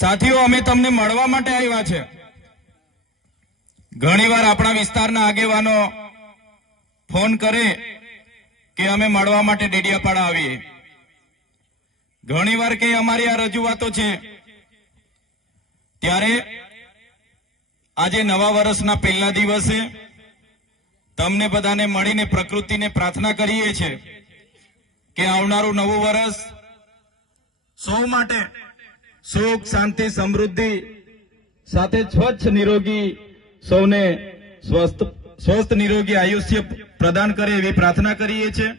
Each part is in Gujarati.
સાથીઓ, અમે તમને મળવા માટે આવ્યા છે. ઘણીવાર આપણા વિસ્તારના આગેવાનો ફોન કરે કે અમે મળવા માટે ડેડિયાપાડા આવીએ. ઘણીવાર કે અમારી આ રજૂઆતો છે. ત્યારે આજે નવા વર્ષના પહેલા દિવસે તમને બધાને મળીને પ્રકૃતિને પ્રાર્થના કરીએ છીએ કે આવનારું નવું વર્ષ સૌ માટે સુખ શાંતિ સમૃદ્ધિ. સાથે સ્વચ્છ નિરોગી સૌને સ્વસ્થ સ્વસ્થ નિરોગી આયુષ્ય પ્રદાન કરે એવી પ્રાર્થના કરીએ છીએ.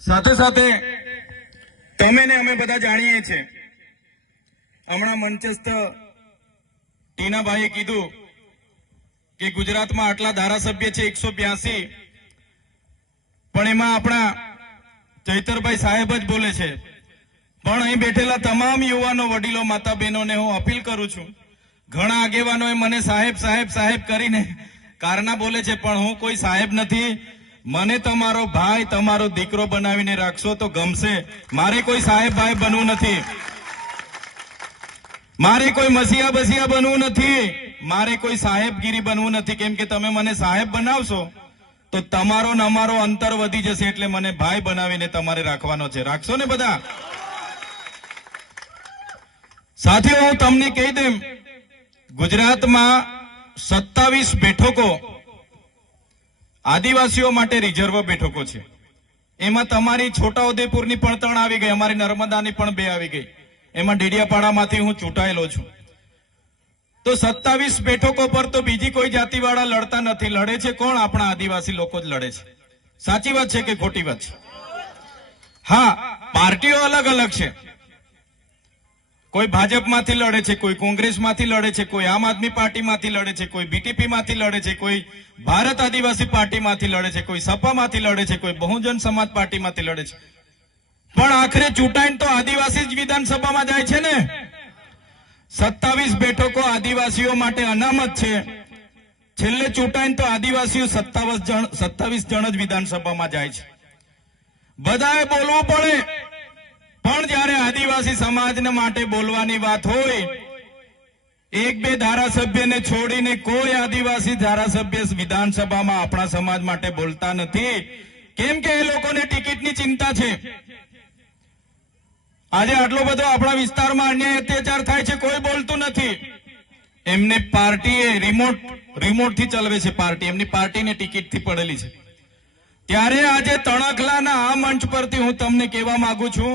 સાથે સાથે તમે ને અમે બધા જાણીએ છીએ. હમણાં મંચસ્થ ટીનાભાઈએ કીધું કે ગુજરાતમાં આટલા ધારાસભ્ય છે એકસો બ્યાસી. પણ એમાં આપણા ચૈતરભાઈ સાહેબ જ બોલે છે. પણ અહીં બેઠેલા તમામ યુવાનો વડીલો માતા બહેનોને હું અપીલ કરું છું. ઘણા આગેવાનોએ મને સાહેબ સાહેબ સાહેબ કરીને કારના બોલે છે, પણ હું કોઈ સાહેબ નથી. મને તમારો ભાઈ, તમારો દીકરો બનાવીને રાખશો તો ગમશે. મારે કોઈ સાહેબ ભાઈ બનવું નથી. મારે કોઈ મસીહા બસિયા બનવું નથી. મારે કોઈ સાહેબગીરી બનવું નથી. કેમ કે તમે મને સાહેબ બનાવશો, તો તમારો ને અમારો અંતર વધી જશે એટલે મને ભાઈ બનાવીને તમારે રાખવાનો છે. રાખશો ને બધા? સાથીઓ હું તમને કહી દઉં, ગુજરાતમાં સત્તાવીસ બેઠકો આદિવાસીઓ માટે રિઝર્વ બેઠકો છે. એમાં તમારી છોટાઉદેપુરની પણ ત્રણ આવી ગઈ, અમારી નર્મદાની પણ બે આવી ગઈ. એમાં ડેડિયાપાડામાંથી હું ચૂંટાયેલો છું. તો સત્તાવીસ બેઠકો પર તો બીજી કોઈ જાતિવાળા લડતા નથી. લડે છે કોણ? આપણા આદિવાસી લોકો જ લડે છે. સાચી વાત છે કે ખોટી વાત છે? હા, પાર્ટીઓ અલગ અલગ છે. કોઈ ભાજપમાંથી લડે છે, કોઈ કોંગ્રેસમાંથી લડે છે, કોઈ આમ આદમી પાર્ટીમાંથી લડે છે, કોઈ બીટીપીમાંથી લડે છે, કોઈ ભારત આદિવાસી પાર્ટીમાંથી લડે છે, કોઈ સપામાંથી લડે છે, કોઈ બહુજન સમાજ પાર્ટીમાંથી લડે છે. પણ આખરે ચૂંટાઈને તો આદિવાસી જ વિધાનસભામાં જાય છે ને? સત્તાવીસ બેઠકો આદિવાસીઓ માટે અનામત છે. છેલ્લે ચૂંટાઈને તો આદિવાસીઓ સત્તાવીસ જણ સત્તાવીસ જણ જ વિધાનસભામાં જાય છે. બધાએ બોલવું પડે. પણ જ્યારે આદિવાસી સમાજને માટે બોલવાની વાત હોય, એક બે ધારાસભ્યને છોડીને કોઈ આદિવાસી ધારાસભ્ય વિધાનસભામાં આપણા સમાજ માટે બોલતા નથી, કેમ કે એ લોકોને ટિકિટની ચિંતા છે. આજે આટલો બધો આપણા વિસ્તારમાં અન્યાય અત્યાચાર થાય છે, કોઈ બોલતું નથી. એમને પાર્ટીએ રિમોટ રિમોટથી ચલાવે છે પાર્ટી, એમની પાર્ટીને ટિકિટથી પડેલી છે. ત્યારે આજે તણખલાના આ મંચ પરથી હું તમને કહેવા માંગુ છું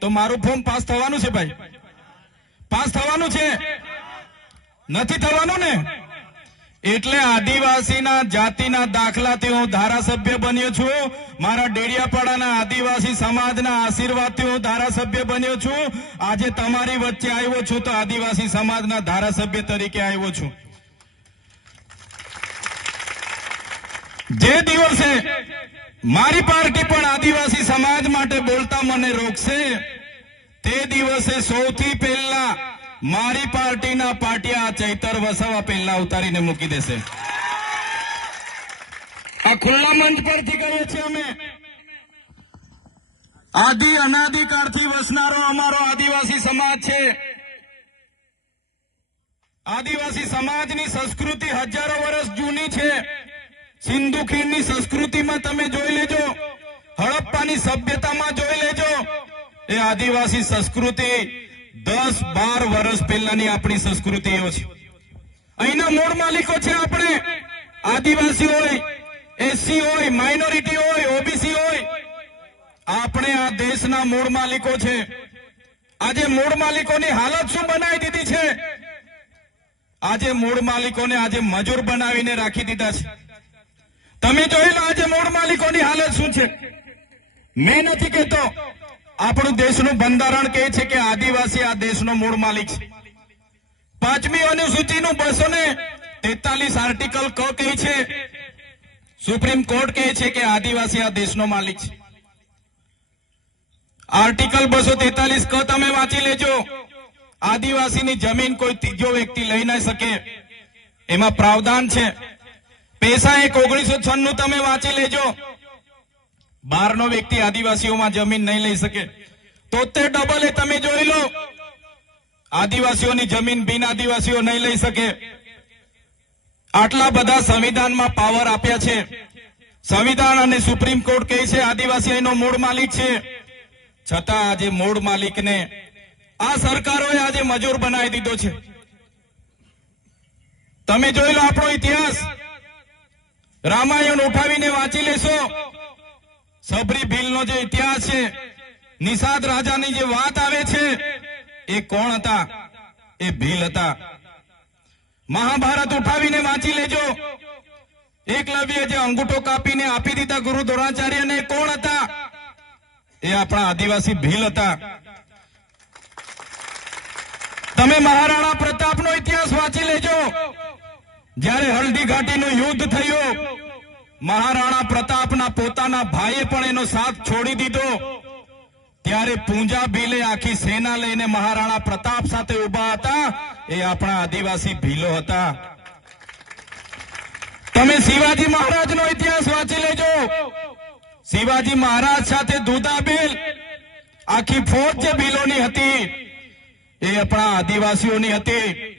તો મારું ફોર્મ પાસ થવાનું છે ભાઈ. પાસ થવાનું છે. નથી થવાનું ને? એટલે આદિવાસીના જાતિના દાખલાથી હું ધારાસભ્ય બન્યો છું. મારા ડેડિયાપાડાના આદિવાસી સમાજના આશીર્વાદથી હું ધારાસભ્ય બન્યો છું. આજે તમારી વચ્ચે આવ્યો છું તો આદિવાસી સમાજના ધારાસભ્ય તરીકે આવ્યો છું. જે દિવસે મારી પાર્ટી પણ આદિવાસી સમાજ માટે બોલતા મને રોકશે. તે દિવસે સૌથી પહેલા મારી પાર્ટીના પાટિયા ચૈતર વસાવા પહેલા ઉતારીને મૂકી દેશે. આ ખુલ્લા મંચ પરથી કહીએ છીએ અમે. આદિ અનાદિકાળથી વસનારો અમારો આદિવાસી સમાજ છે. આદિવાસી સમાજની સંસ્કૃતિ હજારો વર્ષ જૂની છે. સિંધુ ખીણની સંસ્કૃતિમાં તમે જોઈ લેજો. હડપ્પાની સભ્યતામાં જોઈ લેજો. એ આદિવાસી સંસ્કૃતિ દસ બાર વર્ષ પહેલાની આપણી સંસ્કૃતિઓ છે. અહીંના મૂળ માલિકો છે આપણે. આદિવાસી હોય એસસી હોય માઇનોરિટી હોય ઓબીસી હોય. આપણે આ દેશના મૂળ માલિકો છે. આજે મૂળ માલિકોની હાલત શું બનાવી દીધી છે? આજે મૂળ માલિકોને આજે મજૂર બનાવીને રાખી દીધા છે. તમે જોઈ લો આજે મૂળ માલિકોની હાલત શું છે? મેં નથી કહેતો, આપણું દેશનું બંધારણ કહે છે કે આદિવાસી આ દેશનો મૂળ માલિક છે. પાંચમી અનુસૂચિનું બસો ને તેતાલીસ આર્ટિકલ ક કહે છે, સુપ્રીમ કોર્ટ કહે છે કે આદિવાસી આ દેશનો માલિક છે. આર્ટિકલ બસો તેતાલીસ ક તમે વાંચી લેજો. આદિવાસીની જમીન કોઈ ત્રીજો વ્યક્તિ લઈ ન શકે. એમાં પ્રાવધાન છે પૈસા એક ઓગણીસો છન્નું તમે વાંચી લેજો. બહારનો વ્યક્તિ આદિવાસીઓમાં જમીન નહીં લઈ શકે. તોતેર ડબલ એ તમે જોઈ લો. આદિવાસીઓની જમીન બિન આદિવાસીઓ નહીં લઈ શકે. આટલા બધા સંવિધાનમાં પાવર આપ્યા છે. સંવિધાન અને સુપ્રીમ કોર્ટ કહે છે, આદિવાસી મૂળ માલિક છે. છતાં આજે મૂળ માલિકને આ સરકારોએ આજે મજૂર બનાવી દીધો છે. તમે જોઈ લો આપણો ઇતિહાસ. રામાયણ ઉઠાવીને વાંચી લેશો. સબરી ભીલનો જે ઇતિહાસ છે, નિષાદ રાજાની જે વાત આવે છે, એ કોણ હતા? એ ભીલ હતા. મહાભારત ઉઠાવીને વાંચી લેજો. એકલવ્ય જે અંગૂઠો કાપીને આપી દીધા ગુરુ દ્રોણાચાર્યને કોણ હતા? એ આપણા આદિવાસી ભીલ હતા. તમે મહારાણા પ્રતાપનો ઇતિહાસ વાંચી લેજો. જ્યારે હલ્દી યુદ્ધ થયું, મહારાણા પ્રતાપના પોતાના ભાઈએ પણ એનો સાથ છોડી દીધો. ત્યારે પૂંજા ભીલે આખી સેના લઈને મહારાણા પ્રતાપ સાથે ઊભા હતા. એ આપણા આદિવાસી ભીલો હતા. તમે શિવાજી મહારાજનો ઇતિહાસ વાંચી લેજો. શિવાજી મહારાજ સાથે દુધાબેલ, આખી ફોજ જે ભીલોની હતી, એ આપણા આદિવાસીઓની હતી.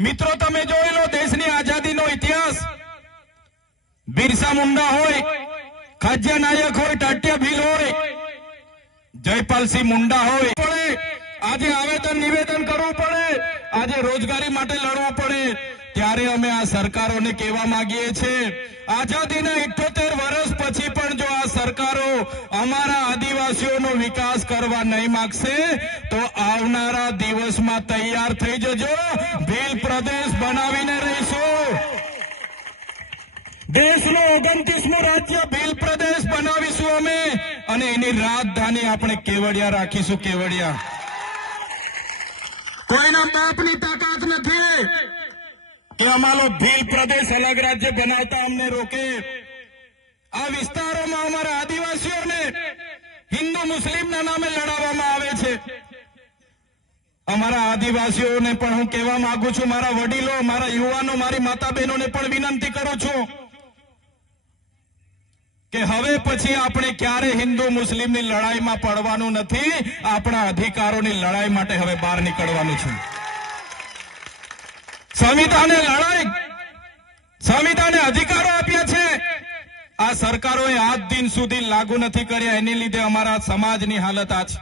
મિત્રો, તમે જોઈ લો દેશની આઝાદીનો ઇતિહાસ. બિરસા મુંડા હોય ખાજ્ય નાયક હોય ટાટ્ય ભીલ હોય, જયપાલસિંહ મુંડા હોય. આજે આવેદન, નિવેદન કરવું પડે. આજે રોજગારી માટે લડવું પડે. ત્યારે અમે આ સરકારોને કહેવા માંગીએ છીએ, આઝાદીના ઇઠોતેર વર્ષ પછી પણ જો આ સરકારો અમારા આદિવાસીઓનો વિકાસ કરવા નહીં માગશે, તો આવનારા દિવસમાં તૈયાર થઈ જજો, ભીલ પ્રદેશ બનાવીને રહીશું. દેશનો ઓગણત્રીસમો રાજ્ય ભીલ પ્રદેશ બનાવીશું અમે, અને એની રાજધાની આપણે કેવડિયા રાખીશું, કેવડિયા. કોઈના બાપની તાકાત નથી કે અમારો ભીલ પ્રદેશ અલગ રાજ્ય બનાવતા અમને રોકે. આ વિસ્તારોમાં અમારા આદિવાસીઓને હિન્દુ મુસ્લિમના નામે લડાવવામાં આવે છે. અમારા આદિવાસીઓને પણ હું કહેવા માંગુ છું, મારા વડીલો, મારા યુવાનો, મારી માતા બહેનોને પણ વિનંતી કરું છું કે હવે પછી આપણે ક્યારે હિન્દુ મુસ્લિમની લડાઈમાં પડવાનું નથી, આપણા અધિકારોની લડાઈ માટે હવે બહાર નીકળવાનું છે. સંવિધાને લડાઈ. સંવિધાને અધિકારો આપ્યા છે. આ સરકારોએ આજ દિન સુધી લાગુ નથી કર્યા. એની લીધે અમારા સમાજની હાલત આ છે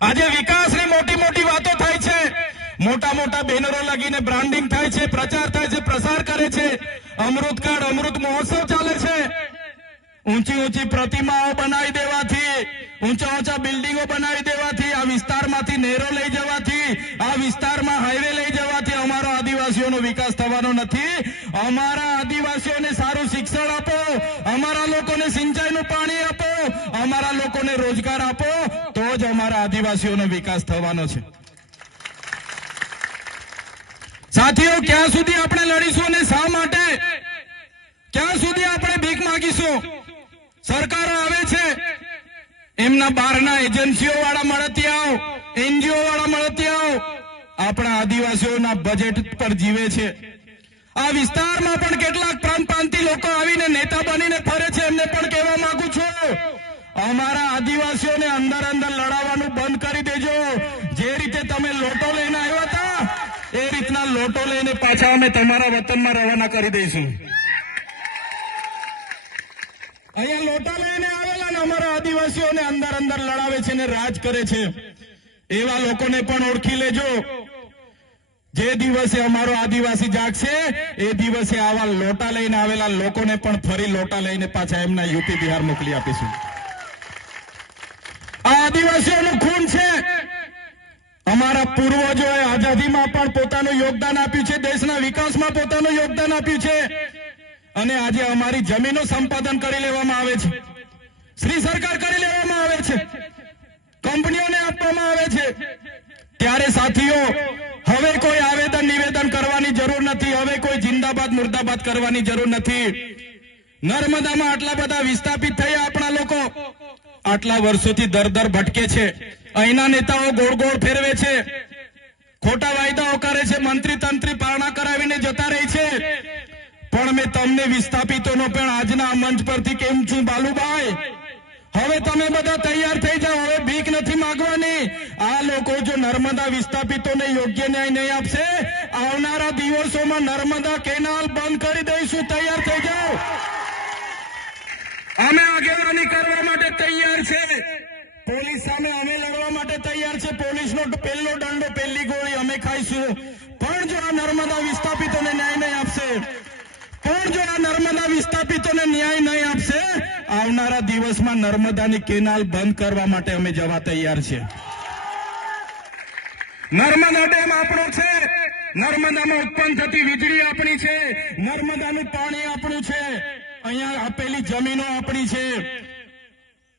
આજે વિકાસની મોટી મોટી વાતો થાય છે. મોટા મોટા બેનરો લગીને બ્રાન્ડિંગ થાય છે, પ્રચાર થાય છે, પ્રસાર કરે છે. અમૃત કાર્ડ અમૃત મહોત્સવ ચાલે છે. ઊંચી ઊંચી પ્રતિમાઓ બનાવી દેવાથી, ઊંચા ઊંચા બિલ્ડિંગો બનાવી દેવાથી, આ વિસ્તારમાંથી નહેરો લઈ જવાથી, આ વિસ્તારમાં હાઈવે લઈ આદિવાસીઓનો વિકાસ થવાનો નથી. અમારા આદિવાસીઓને સારું શિક્ષણ આપો. અમારા લોકોને સિંચાઈનું પાણી આપો. અમારા લોકોને રોજગાર આપો. તો જ અમારા આદિવાસીઓનો વિકાસ થવાનો છે. સાથીઓ, ક્યાં સુધી આપણે લડીશું અને શા માટે? ક્યાં સુધી આપણે ભીખ માંગીશું? સરકારો આવે છે. એમના બહારના એજન્સીઓ વાળા મળતિયાઓ એનજીઓ વાળા મળતિયાઓ આપણા આદિવાસીઓના બજેટ પર જીવે છે. આ વિસ્તારમાં પણ કેટલાક પ્રાંતપાંતી લોકો આવીને નેતા બનીને ફરે છે એમને પણ કહેવા માંગુ છું. અમારા આદિવાસીઓને અંદર અંદર લડાવવાનું બંધ કરી દેજો. જે રીતે તમે લોટો લઈને આવ્યા હતા, એ રીતના લોટો લઈને પાછા અમે તમારા વતનમાં રવાના કરી દઈશું. અહીંયા લોટો લઈને આવેલા ને અમારા આદિવાસીઓને અંદર અંદર લડાવે છે ને રાજ કરે છે. એવા લોકોને પણ ઓળખી લેજો. જે દિવસે અમારો આદિવાસી જાગશે, એ દિવસે આવા લોટા લઈને આવેલા લોકોને પણ ફરી લોટા લઈને પાછા એમના યુપી બિહાર મોકલી આપીશું. આ આદિવાસીઓનું ખૂન છે. અમારા પૂર્વજોએ આઝાદીમાં પણ પોતાનું યોગદાન આપ્યું છે, દેશના વિકાસમાં પોતાનું યોગદાન આપ્યું છે. અને આજે અમારી જમીનો સંપાદન કરી લેવામાં આવે છે. શ્રી સરકાર કરી લેવામાં આવે છે. કંપનીઓને આપવામાં આવે છે. ત્યારે સાથીઓ મુર્દાબાદ કરવાની જરૂર નથી. નર્મદામાં આટલા બધા વિસ્થાપિત થયા આપણા લોકો. આટલા વર્ષોથી દર દર ભટકે છે. અહીંના નેતાઓ ગોળ ગોળ ફેરવે છે. ખોટા વાયદાઓ કરે છે. મંત્રી તંત્રી પારણા કરાવીને જતા રહે છે. પણ મેં તમને વિસ્થાપિતોનો પણ આજના મંચ પરથી કેમ છું, બાલુભાઈ? હવે તમે બધા તૈયાર થઈ જાઓ. હવે ભીખ નથી માંગવાની. આ લોકો જો નર્મદા વિસ્થાપિતોને યોગ્ય ન્યાય નહીં આપશે, આવનારા દિવસોમાં નર્મદા કેનાલ બંધ કરી દઈશું. તૈયાર થઈ જાઓ. અમે આગેવાની કરવા માટે તૈયાર છે. પોલીસ સામે અમે લડવા માટે તૈયાર છે. પોલીસનો પહેલો દંડો, પહેલી ગોળી અમે ખાઈશું. પણ જો આ નર્મદા વિસ્થાપિતોને ન્યાય નહીં આપશે, પણ જો આ નર્મદા વિસ્થાપિતોને ન્યાય નહીં આપશે આવનારા દિવસમાં નર્મદાની કેનાલ બંધ કરવા માટે અમે જવા તૈયાર છીએ. નર્મદા ડેમ આપણો છે. નર્મદામાં ઉત્પન્ન થતી વીજળી આપણી છે. નર્મદાનું પાણી આપણું છે. અહીંયા આપેલી જમીનો આપણી છે.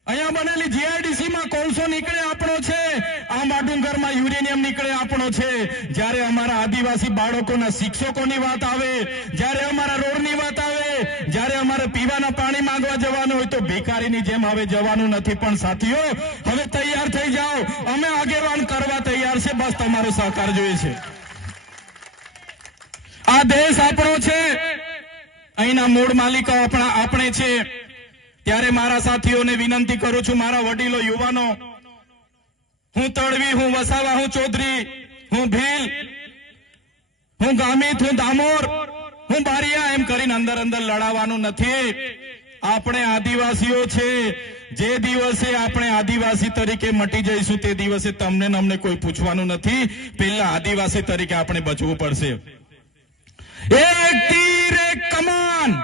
અહીંયા બનેલી જીઆઈડીસી માં કોલસો નીકળે આપણો છે. આંબા ડુંગરમાં યુરેનિયમ નીકળે આપણો છે. જ્યારે અમારા આદિવાસી બાળકોના શિક્ષકોની વાત આવે, જ્યારે અમારા રોડની વાત આવે જ્યારે અમારે પીવાના પાણી માંગવા જવાનું હોય તો ભિખારીની જેમ હવે જવાનું નથી પણ સાથીઓ, હવે તૈયાર થઈ જાઓ. અમે આગેવાન કરવા તૈયાર છે. બસ તમારો સહકાર જોઈએ છે. આ દેશ આપણો છે. અહીંના મૂળ માલિકો આપણા, આપણે છે. ત્યારે મારા સાથીઓને વિનંતી કરું છું, મારા વડીલો, યુવાનો. હું તળવી હું વસાવા, હું ચૌધરી, હું ભીલ, હું ગામિત, હું દામોર. હું બારીયા એમ કરીને અંદર અંદર લડાવવાનું નથી. આપણે આદિવાસીઓ છે. જે દિવસે આપણે આદિવાસી તરીકે મટી જઈશું તે દિવસે તમને અમને કોઈ પૂછવાનું નથી. પેલા આદિવાસી તરીકે આપણે બચવું પડશે. એક તીર, એક કમાન.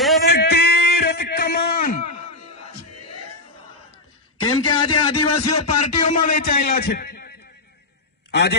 એક તીર, એક કમાન. કેમ કે આજે આદિવાસીઓ પાર્ટીઓમાં વેચાયેલા છે. આજે